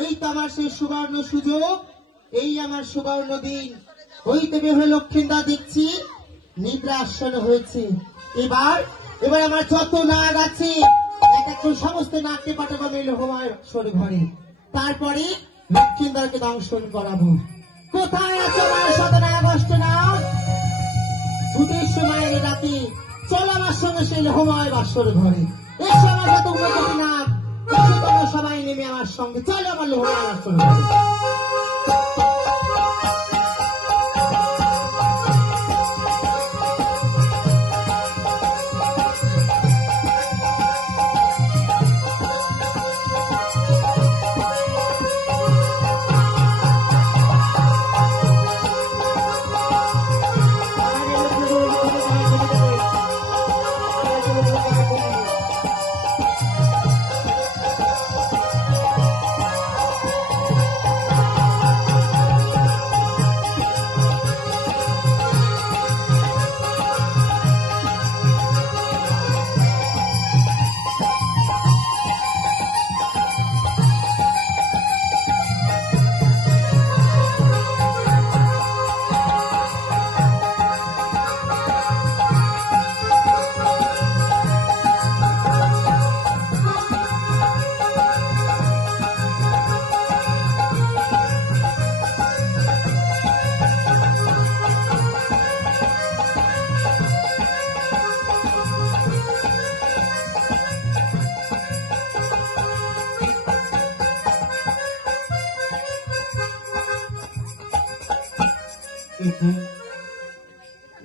এই তো আমার সেই সুবর্ণ সুযোগ, এই আমার সুবর্ণ দিন। ওই তো বের হয়ে লক্ষ্মীন্দর দেখছি নিদ্রা আসন্ন হয়েছে। এবার এবার আমার যত নাগ আছে এক এক করে সমস্ত নাগকে পাঠাবো আমি হুমায়ুন বাসর ঘরে। তারপরে লক্ষ্মীন্দরকে দংশন করাবো। কোথায় আছে আমার শতনাগ অষ্টনাগ? ছুটির সময়ের রাতে চল আমার সঙ্গে সেই হুমায়ুন বাসর ঘরে। এসো আমার যত উন্নত নাগ, এসো তোমরা সবাই নেমে আমার সঙ্গে চলো আমার হুমায়ুন বাসর ঘরে।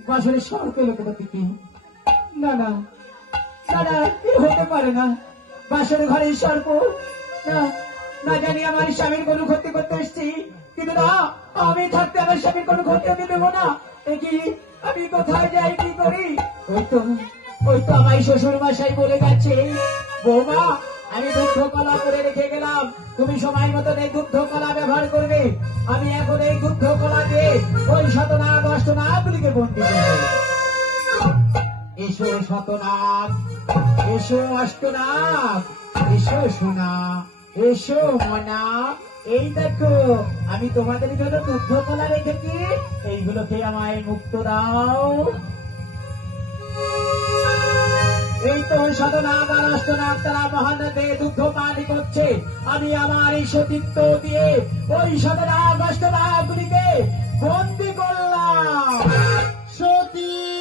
বাসরের শহর পেল কোথা থেকে? না না না না, এ হতে পারে না। বাসরের ঘরে সর্প? না না, জানি আমার স্বামীর কোনো ক্ষতি করতে এসছি, কিন্তু না, আমি থাকতে আমার স্বামীর কোনো ক্ষতি হতে দেবো না। কি আমি কোথায় যাই, কি করি? ওই তো আমার শ্বশুর মশাই বলে গেছে, বৌমা আমি দুগ্ধ কলা করে রেখে গেলাম, তুমি সময় মতো এই দুগ্ধ কলা ব্যবহার করবে। আমি এখন এই দুগ্ধ কলা দিয়ে ওই শতনাগ অষ্টনাগগুলিকে বন্দি করবো। এসো শতনাগ, এসো অষ্টনাগ, এসো সোনা, এসো মনা। এই দেখো আমি তোমাদের জন্য দুগ্ধ কলা রেখেছি, এইগুলোকে আমায় মুক্ত দাও। এই তো শতনাগ আর অষ্টনাগ তারা মহানদে দুগ্ধ পানি করছে। আমি আমার এই সতীত্ব দিয়ে ওই শতনাগ অষ্টনাগগুলিকে বন্দি